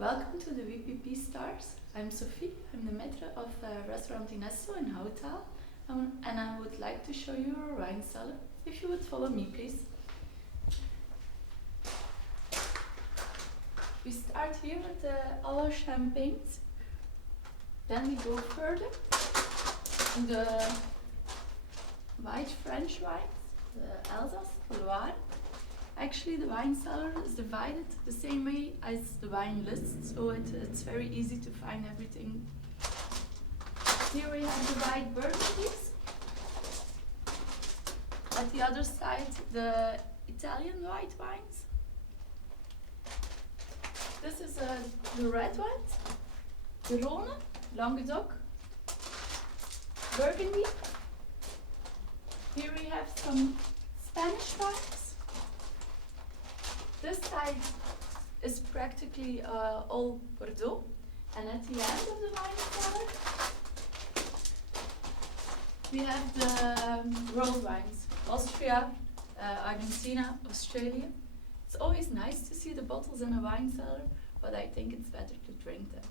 Welcome to the VPP Stars. I'm Sofie. I'm the maitre of Restaurant Innesto in Hotel, and I would like to show you our wine cellar. If you would follow me, please. We start here with all our champagnes. Then we go further to the white French wines, the Alsace, the Loire. Actually, the wine cellar is divided the same way as the wine list, so it's very easy to find everything. Here we have the white Burgundies. At the other side, the Italian white wines. This is the red wines, the Rhone, Languedoc, Burgundy. Here we have some Spanish wines. This side is practically all Bordeaux, and at the end of the wine cellar we have the world wines, Austria, Argentina, Australia. It's always nice to see the bottles in a wine cellar, but I think it's better to drink them.